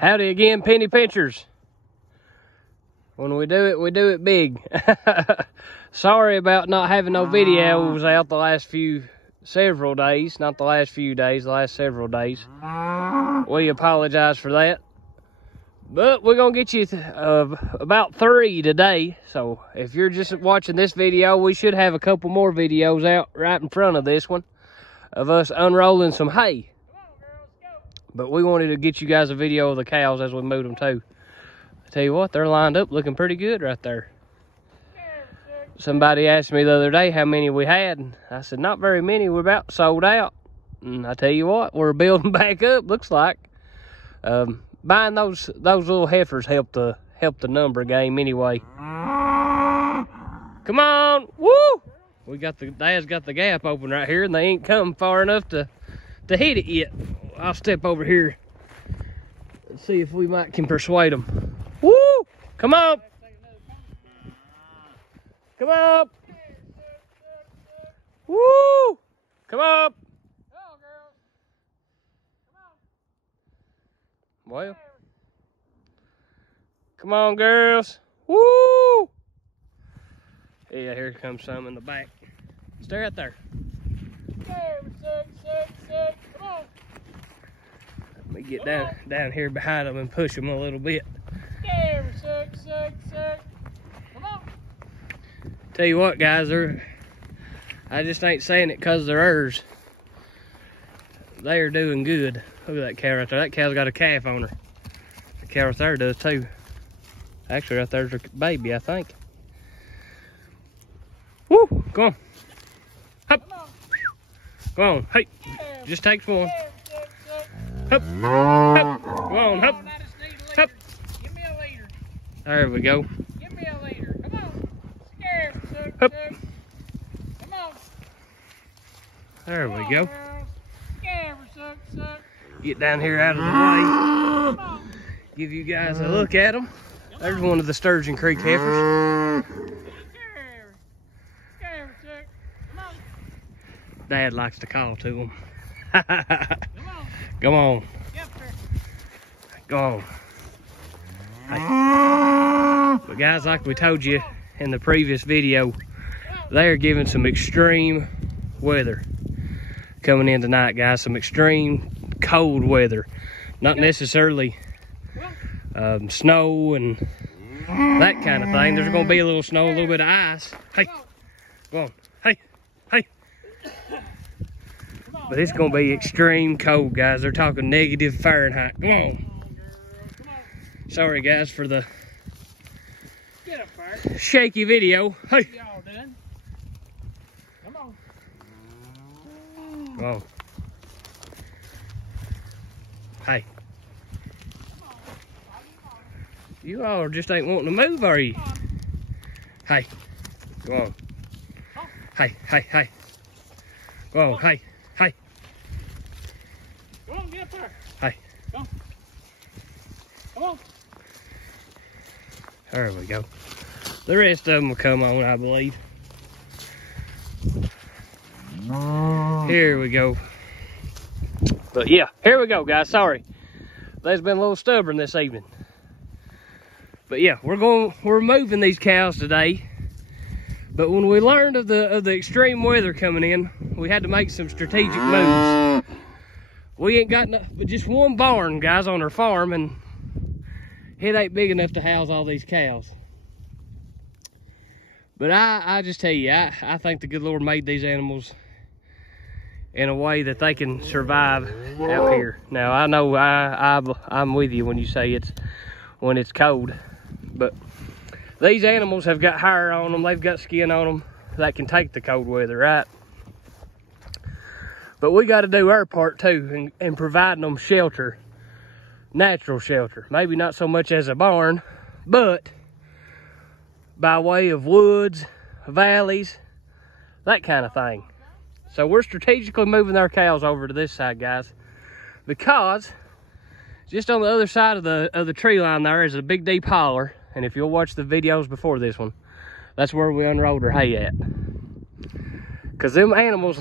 Howdy again, penny pinchers. When we do it big. Sorry about not having no videos out the last several days. Not the last few days, the last several days. We apologize for that. But we're gonna get you about 3 today. So if you're just watching this video, we should have a couple more videos out right in front of this one of us unrolling some hay. But we wanted to get you guys a video of the cows as we moved them too. I tell you what, they're lined up looking pretty good right there. Somebody asked me the other day how many we had, and I said not very many. We're about sold out. And I tell you what, we're building back up, looks like. Buying those little heifers helped the number game anyway. Come on, woo! Dad's got the gap open right here, and they ain't come far enough to hit it yet. I'll step over here and see if we can persuade them. Woo! Come on! Come up! Woo! Come up! Well, come on, girls. Woo! Yeah, here comes some in the back. Stay right there. Come on. Let me get down here behind them and push them a little bit. Come on. Tell you what, guys, I just ain't saying it because they're hers. They are doing good. Look at that cow right there. That cow's got a calf on her. The cow right there does too. Actually, right there's her baby, I think. Woo! Come on. Hup. Come on. Hey. Just takes one. Hup. Hup. Come on. Hup. Hup. Give me a leader. There we go. Give me a leader. Come on. Scared. Hup. Come on. There we go. Suck. Get down here out of the way. Give you guys a look at them. There's one of the Sturgeon Creek heifers. Dad likes to call to them. Come on. Go on. Hey. But guys, like we told you in the previous video, they are giving some extreme weather coming in tonight, guys. Some extreme cold weather. Not necessarily snow and that kind of thing. There's going to be a little snow, a little bit of ice. Hey, go on. Hey. But it's going to be extreme cold, guys. They're talking negative Fahrenheit. Come on. Sorry, guys, for the shaky video. Hey. Come on. Hey. You all just ain't wanting to move, are you? Hey. Go on. Hey. Go on. Hey. Come on, get up there. Hey. Come on. There we go. The rest of them will come on, I believe. Here we go. But yeah, here we go, guys. Sorry, they've been a little stubborn this evening. But yeah, we're moving these cows today. But when we learned of the extreme weather coming in, we had to make some strategic moves. We ain't got but just one barn, guys, on our farm, and it ain't big enough to house all these cows. But I just tell you, I think the good Lord made these animals in a way that they can survive out here. Now, I know I'm with you when you say when it's cold, but these animals have got hair on them, they've got skin on them that can take the cold weather, right? But we got to do our part too in providing them shelter, natural shelter. Maybe not so much as a barn, but by way of woods, valleys, that kind of thing. So we're strategically moving our cows over to this side, guys, because just on the other side of the tree line there is a big deep holler. And if you'll watch the videos before this one, that's where we unrolled our hay at. Because them animals,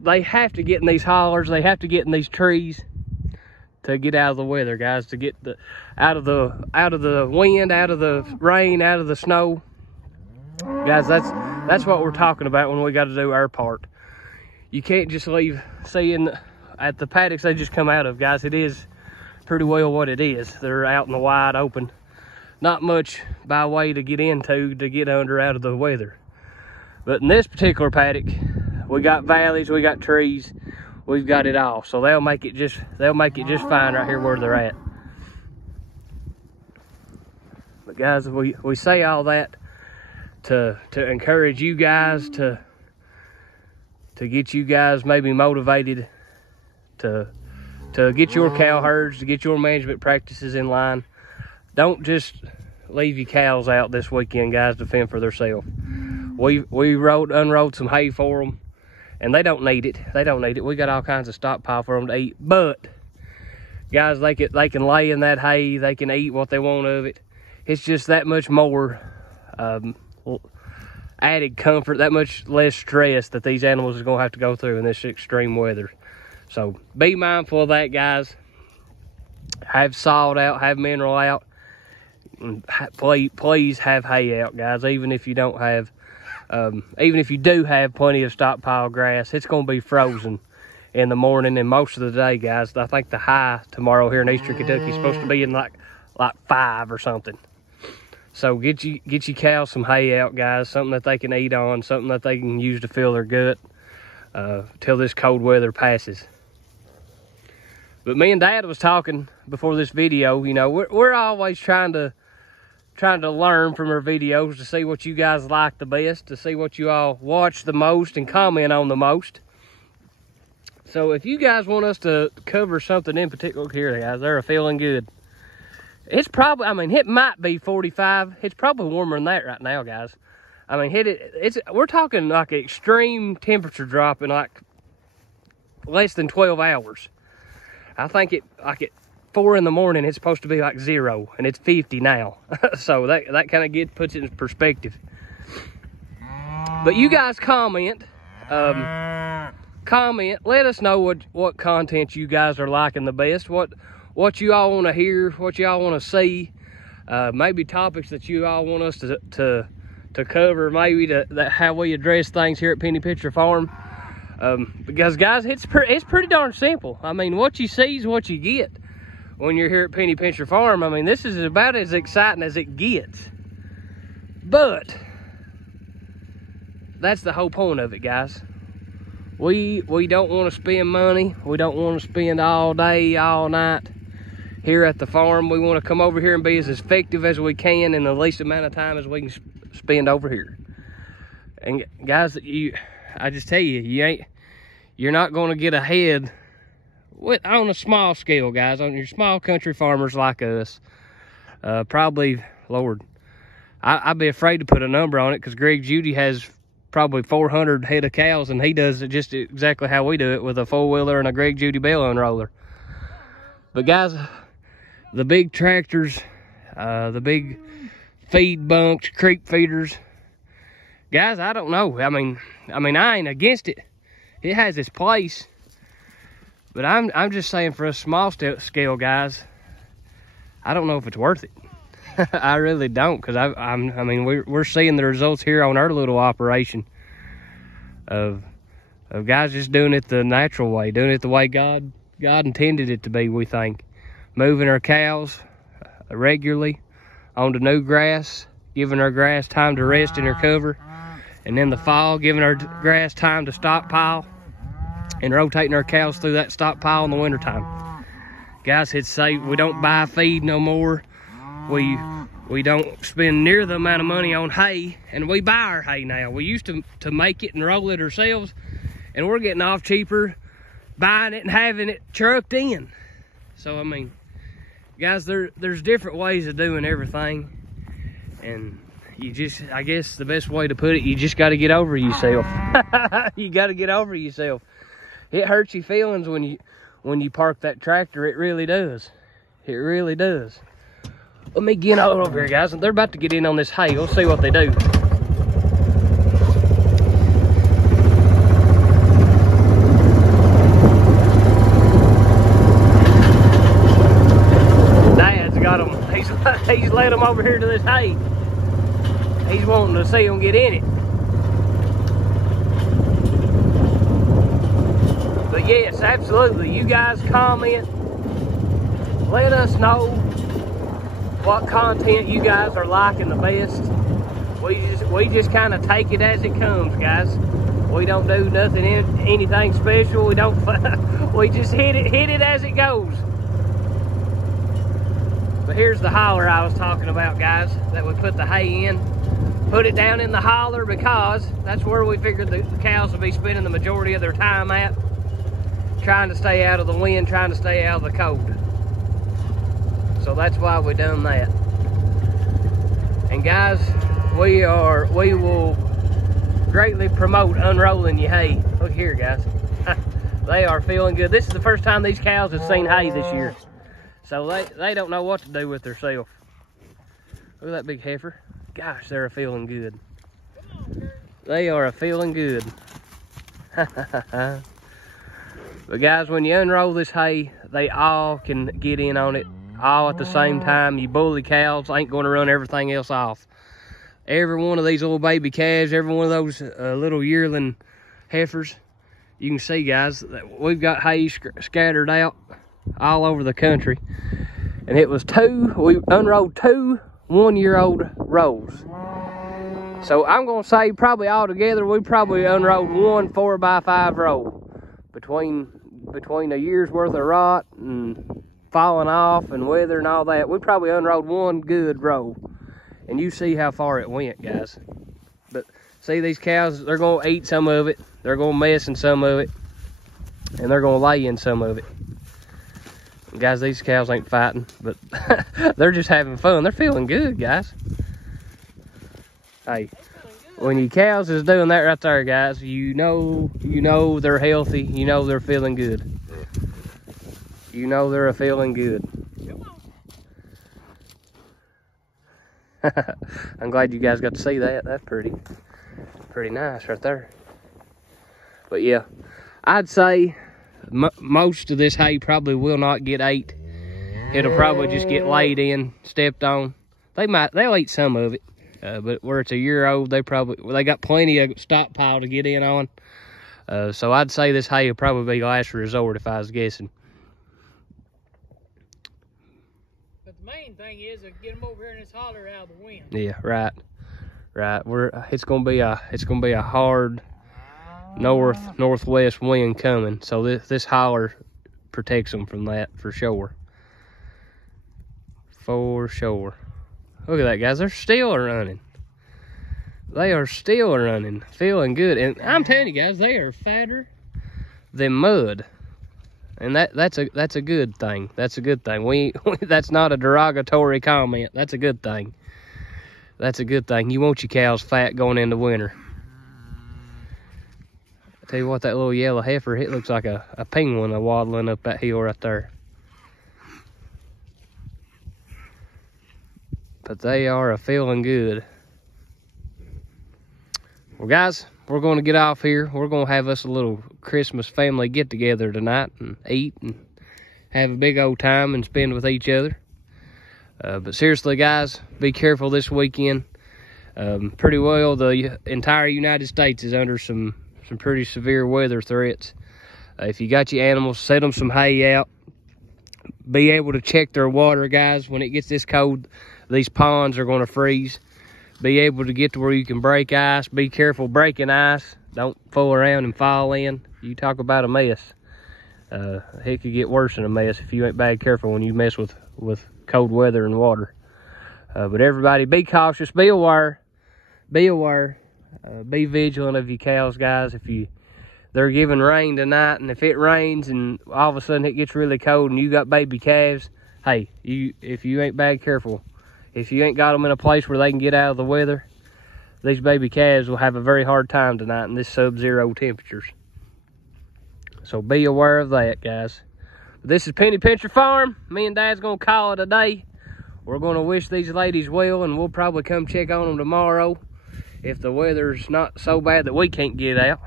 they have to get in these hollers, they have to get in these trees to get out of the weather, guys, to get the out of the wind, out of the rain, out of the snow. Guys, that's what we're talking about when we got to do our part. You can't just leave seeing at the paddocks they just come out of, guys. It is pretty well what it is. They're out in the wide open. Not much by way to get into to get under out of the weather. But in this particular paddock, we got valleys, we got trees, we've got it all. So they'll make it just fine right here where they're at. But guys, we say all that to encourage you guys, to get you guys maybe motivated to get your cow herds, to get your management practices in line. Don't just leave your cows out this weekend, guys, to fend for themselves. We unrolled some hay for them, and they don't need it. They don't need it. We got all kinds of stockpile for them to eat. But guys, they can lay in that hay. They can eat what they want of it. It's just that much more added comfort, that much less stress that these animals are going to have to go through in this extreme weather. So be mindful of that, guys. Have salt out, have mineral out. Please have hay out, guys. Even if you don't have, even if you do have plenty of stockpile grass, it's going to be frozen in the morning and most of the day, guys. I think the high tomorrow here in Eastern Kentucky is supposed to be in like 5 or something. So get your cows some hay out, guys. Something that they can eat on, something that they can use to fill their gut till this cold weather passes. But me and Dad was talking before this video. You know, we're always trying to learn from our videos, to see what you guys like the best, to see what you all watch the most and comment on the most. So if you guys want us to cover something in particular here, guys, they're feeling good. It's probably, I mean, it might be 45. It's probably warmer than that right now, guys. I mean, we're talking like an extreme temperature drop in like less than 12 hours. I think at 4 in the morning, it's supposed to be like 0, and it's 50 now. So that kind of puts it in perspective. But you guys comment, let us know what content you guys are liking the best, what you all want to hear, what you all want to see, maybe topics that you all want us to cover, maybe how we address things here at Penny Picture Farm. Because guys, it's pretty darn simple. I mean, what you see is what you get when you're here at Penny Picture Farm. I mean, this is about as exciting as it gets. But that's the whole point of it, guys. We don't want to spend money. We don't want to spend all day, all night here at the farm. We want to come over here and be as effective as we can in the least amount of time as we can spend over here. And guys, I just tell you, you're not going to get ahead on a small scale, guys, on your small country farmers like us. Probably, Lord, I'd be afraid to put a number on it, because Greg Judy has probably 400 head of cows, and he does it just exactly how we do it, with a 4-wheeler and a Greg Judy bell unroller. But guys, the big tractors, the big feed bunks, creek feeders, guys, I don't know. I mean, I ain't against it. It has its place. But I'm just saying, for a small scale, guys, I don't know if it's worth it. I really don't, because I mean, we're seeing the results here on our little operation of guys just doing it the natural way, doing it the way God intended it to be. We think moving our cows regularly onto new grass, giving our grass time to rest in her cover. And in the fall, giving our grass time to stockpile and rotating our cows through that stockpile in the wintertime. Guys, it's safe. We don't buy feed no more. We don't spend near the amount of money on hay, and we buy our hay now. We used to make it and roll it ourselves, and we're getting off cheaper buying it and having it trucked in. So, I mean, guys, there's different ways of doing everything, and I guess the best way to put it, you just got to get over yourself. You got to get over yourself. It hurts your feelings when you park that tractor. It really does. It really does. Let me get over here, guys. They're about to get in on this hay. We'll see what they do. he's led them over here to this hay. He's wanting to see them get in it. But yes, absolutely. You guys comment. Let us know what content you guys are liking the best. We just kind of take it as it comes, guys. We don't do anything special. We don't. We just hit it as it goes. But here's the holler I was talking about, guys. That we put the hay in. Put it down in the holler because that's where we figured the cows would be spending the majority of their time at. Trying to stay out of the wind, trying to stay out of the cold. So that's why we done that. And guys, we will greatly promote unrolling your hay. Look here, guys. They are feeling good. This is the first time these cows have seen hay this year. So they don't know what to do with themselves. Look at that big heifer. Gosh, they're feeling good. They are feeling good. But guys, when you unroll this hay, they all can get in on it all at the same time. You bully cows ain't going to run everything else off. Every one of these little baby calves, every one of those little yearling heifers, you can see, guys, that we've got hay scattered out all over the country. And it was we unrolled 2 one-year-old rows. So I'm going to say probably all together, we probably unrolled 1 4x5 row. Between a year's worth of rot and falling off and weather and all that, we probably unrolled 1 good row. And you see how far it went, guys. But see, these cows, they're going to eat some of it. They're going to mess in some of it. And they're going to lay in some of it. And guys, these cows ain't fighting, but they're just having fun. They're feeling good, guys. Hey, when your cows is doing that right there, guys, you know they're healthy. You know they're feeling good. You know they're feeling good. I'm glad you guys got to see that. That's pretty nice right there. But yeah, I'd say most of this hay probably will not get ate. It'll probably just get laid in, stepped on. They'll eat some of it. But where it's a year old, they got plenty of stockpile to get in on. So I'd say this hay will probably be last resort if I was guessing. But the main thing is to get them over here in this holler out of the wind. Yeah, right. It's gonna be a hard northwest wind coming. So this holler protects them from that for sure. For sure. Look at that, guys. They're still running. They are still running, feeling good. And I'm telling you, guys, they are fatter than mud. And that's a good thing. That's a good thing. That's not a derogatory comment. That's a good thing. That's a good thing. You want your cows fat going into winter. I tell you what, that little yellow heifer, it looks like a penguin waddling up that hill right there. But they are feeling good. Well, guys, we're going to get off here. We're going to have us a little Christmas family get-together tonight and eat and have a big old time and spend with each other. But seriously, guys, be careful this weekend. Pretty well, the entire United States is under some pretty severe weather threats. If you got your animals, set them some hay out. Be able to check their water, guys. When it gets this cold, these ponds are going to freeze. Be able to get to where you can break ice. Be careful breaking ice. Don't fool around and fall in. You talk about a mess. It could get worse than a mess if you ain't bad careful when you mess with cold weather and water. But everybody, be cautious. Be aware. Be aware. Be vigilant of your cows, guys. They're giving rain tonight, and if it rains and all of a sudden it gets really cold and you got baby calves, hey, if you ain't bad careful, if you ain't got them in a place where they can get out of the weather, these baby calves will have a very hard time tonight in this sub-zero temperatures. So be aware of that, guys. This is Penny Pincher Farm. Me and Dad's going to call it a day. We're going to wish these ladies well, and we'll probably come check on them tomorrow if the weather's not so bad that we can't get out.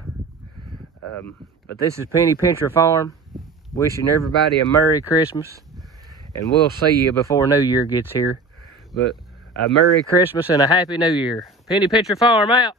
But this is Penny Pincher Farm, wishing everybody a Merry Christmas, and we'll see you before New Year gets here. But But a Merry Christmas and a Happy New Year. Penny Pitcher Farm out.